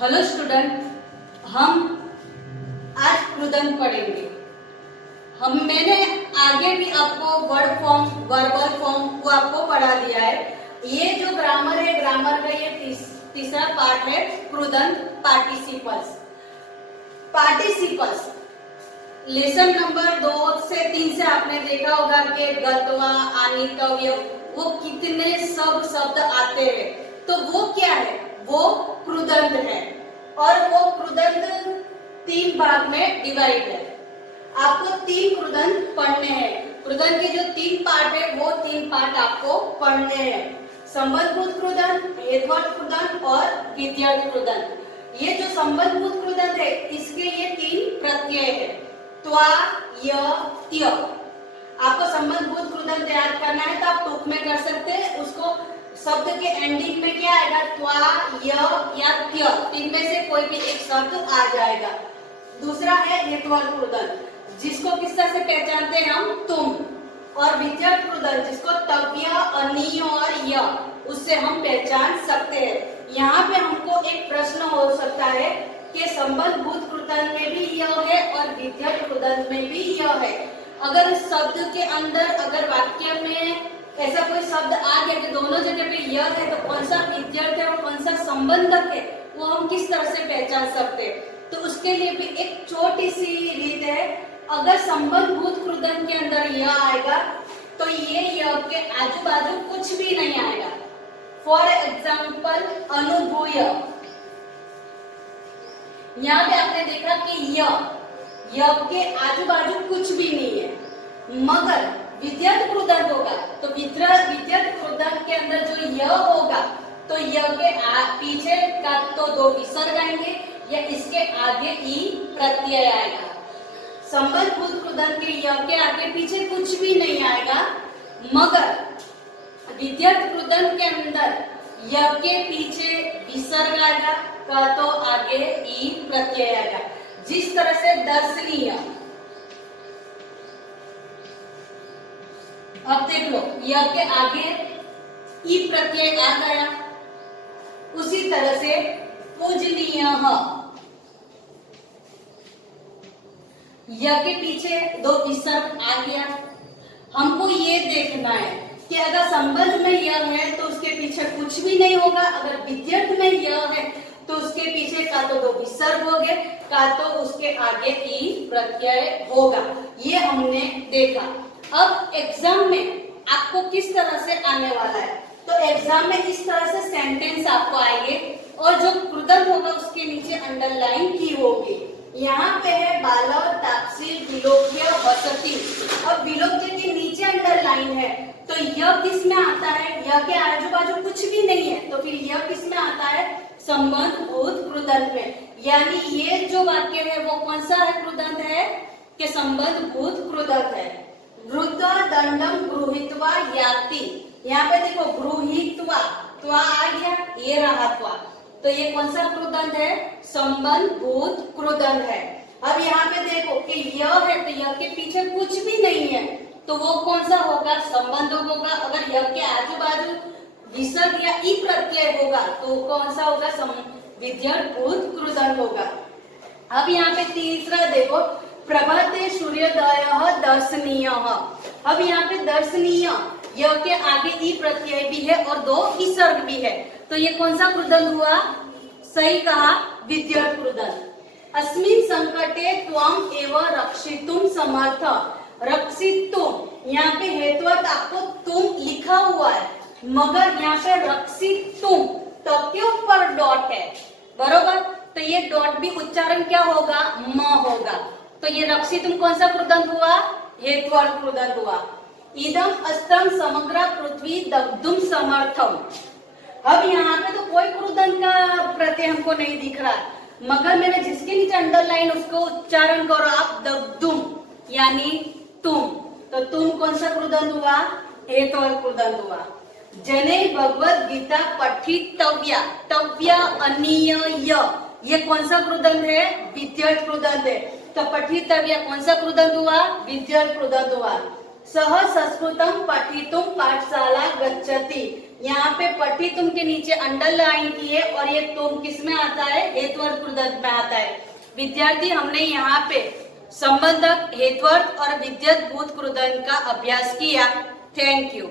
Hello student, हम आज कृदंत पढ़ेंगे। मैंने आगे भी आपको वर्ड फॉर्म, वर्बल फॉर्म को आपको पढ़ा दिया है। ये जो ग्रामर है, ग्रामर का ये तीसरा पार्ट है कृदंत पार्टिसिपल्स। पार्टिसिपल्स लेसन नंबर 2 से 3 से आपने देखा होगा कि गत्वा, आनितव्य, वो कितने सब शब्द आते हैं। तो वो क्या है? वो कृदंत है और वो कृदंत 3 भाग में डिवाइड है। आपको 3 कृदंत पढ़ने हैं। कृदंत के जो 3 पार्ट है वो 3 पार्ट आपको पढ़ने हैं। संबंधभूत कृदंत, हेतुवाद कृदंत और विध्यर्थ कृदंत। ये जो संबंधभूत कृदंत है इसके ये 3 प्रत्यय है, त्वा, य, त्य। आपको संबंधभूत कृदंत याद करना है तो आप तुक में कर सकते हैं। उसको शब्द के एंडिंग में क्या आएगा? त्वा, य या त्य, तीन में से कोई भी एक शब्द आ जाएगा। दूसरा है हेतुवाद कृदंत, जिसको किस तरह से पहचानते हैं हम? तुम। और विध्यर्थ कृदंत, जिसको तव्य, अनीय और य, उससे हम पहचान सकते हैं। यहाँ पे हमको एक प्रश्न हो सकता है कि संबंधभूत कृदंत में भी य है और विध्यर्थ कृदंत में भी य है। अगर शब्द के अंदर, अगर वाक्य में ऐसा कोई शब्द आ गया कि दोनों जगह पे य है, तो कौन सा विध्यर्थ है और कौन सा संबंधक है, वो हम किस तरह से पहचान सकते हैं? तो उसके लिए भी एक छोटी सी रीत है। अगर संबंधभूत कृदंत के अंदर य आएगा तो ये य के आजू बाजू कुछ भी नहीं आएगा। फॉर एग्जाम्पल, अनुभूय, यहाँ पे आपने देखा कि य के आजू बाजू कुछ भी नहीं है। मगर विध्यर्थ कृदंत होगा तो विध्यर्थ कृदंत के अंदर जो य होगा तो य के पीछे का तो 2 विसर्ग आएंगे या इसके आगे ई प्रत्यय आएगा। संबंधभूत कृदंत के य के आगे पीछे कुछ भी नहीं आएगा। मगर विध्यर्थ कृदंत के अंदर य के पीछे विसर्ग आएगा का तो आगे ई प्रत्यय आएगा। जिस तरह से दर्शनीय, अब देख लो, य के आगे ई प्रत्यय आ गया। उसी तरह से पूजनीय, य के पीछे 2 विसर्ग आ गया। हमको ये देखना है कि अगर संबंध में य है तो उसके पीछे कुछ भी नहीं होगा। अगर विध्यर्थ में य है तो उसके पीछे का तो 2 विसर्ग हो गए, का तो उसके आगे ई प्रत्यय होगा। ये हमने देखा। अब एग्जाम में आपको किस तरह से आने वाला है? तो एग्जाम में इस तरह से सेंटेंस आपको आएंगे और जो कृदंत होगा उसके नीचे अंडरलाइन की होगी। यहाँ पे है बालव, तापसी, विलोक्य, वसति। अब विलोक्य के नीचे अंडरलाइन है तो यह किस में आता है? यह के आजू बाजू कुछ भी नहीं है तो फिर यह किस में आता है? संबंधभूत कृदंत में। यानी ये जो वाक्य है वो कौन सा है? कृदंत है कि संबंधभूत कृदंत है। वृद्ध दंडम गृहीत्वा याति। यहाँ पे देखो, गृहीत्वा, त्वा आ गया, ये रहा त्वा, तो ये कौन सा कृदंत है? संबंधभूत कृदंत है। अब यहाँ पे देखो कि य है तो य के पीछे कुछ भी नहीं है तो वो कौन सा होगा? संबंध होगा। अगर य के आजू बाजू विसर्ग या ई प्रत्यय होगा तो कौन सा होगा? विध्यर्थभूत कृदंत होगा। अब यहाँ पे तीसरा देखो, प्रभाते सूर्योदय दर्शनीय। अब यहाँ पे दर्शनीय, य के आगे ई प्रत्यय भी है और 2 विसर्ग भी है तो ये कौन सा कृदंत हुआ? सही कहा, विध्यर्थ कृदंत। अस्मिन् संकटे त्वं एव रक्षितुं समर्थ। रक्षितुं, यहाँ पे हेतुवाद आपको तुम लिखा हुआ है, मगर यहाँ पे रक्षितुं तो के ऊपर डॉट है, बरोबर? तो ये डॉट भी उच्चारण क्या होगा? म होगा। तो ये रक्षितुं कौन सा कृदंत हुआ? हेतुवाद कृदंत हुआ। इदम अस्तम समग्र पृथ्वी दग्धुम समर्थम। अब यहाँ पे तो कोई कृदंत का प्रत्यय हमको नहीं दिख रहा, मगर मैंने जिसके नीचे अंडरलाइन उसको उच्चारण करो आप, दग्धुम यानी तुम। तो तुम कौन सा कृदंत हुआ? हेतुवाद कृदंत हुआ। जने भगवद गीता पठितव्या, तव्य, अनीय, य, ये कौन सा कृदंत है? विध्यर्थ कृदंत है। तो पठितव्य कौन सा कृदंत हुआ? विध्यर्थ कृदंत हुआ। सह संस्कृतम पठितुम पाठशाला गच्छति, यहाँ पे पट्टी तुम के नीचे अंडरलाइन की है और ये तुम किस में आता है, हेतुवर्त कृदंत में आता है। विद्यार्थी हमने यहाँ पे संबंधक, हेतुवर्त और विद्युत भूत कृदंत का अभ्यास किया। Thank you.